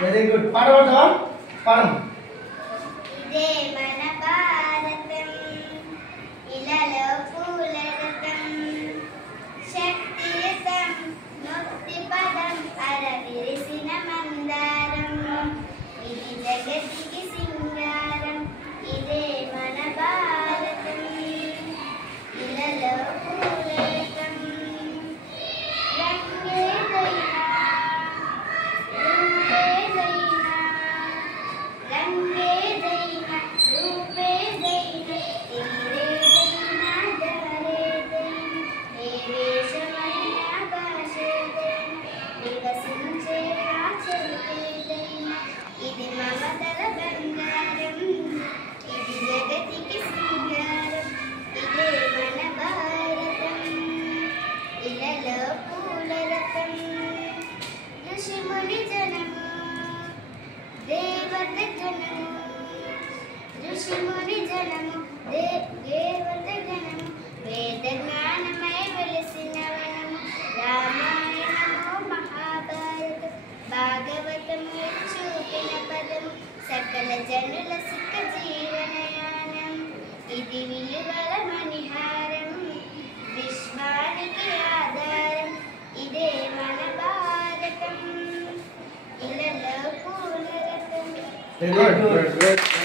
Very good. పాడవటా పాడం. ఇదే మన భారతం ఇలలో పూలరతం శక్తియుతం ముక్తి పదం అరవిరిసిన మందారం ఇది జగతికి సింగారం ఇదే మన భారతం ఇలలో పూలరతం రంగేదైనా రూపేదైనా రంగేదైనా రూపేదైనా తీరేదైనా దారేదైనా ఏ వేషమైనా భాషేదైనా వికసించే ఆచరితేదైనా ఇది మమతల బంగారం ఇది జగతికి సింగారం ఇదే మన భారతం ఇలలో పూలరతం ఋషిముని జనము దేవత జనము ఋషిముని జనము దేవత జనము వేద జ్ఞానమై వెలిసిన వనము రామాయణము మహాభారతం భాగవతము చూపిన పదము సకల జనుల సుఖ జీవనయానం ఇది విలువల మణిహారం విశ్వానికి ఆధారం ఇదే మన భారతం ఇలలో పూలరతం. Very good.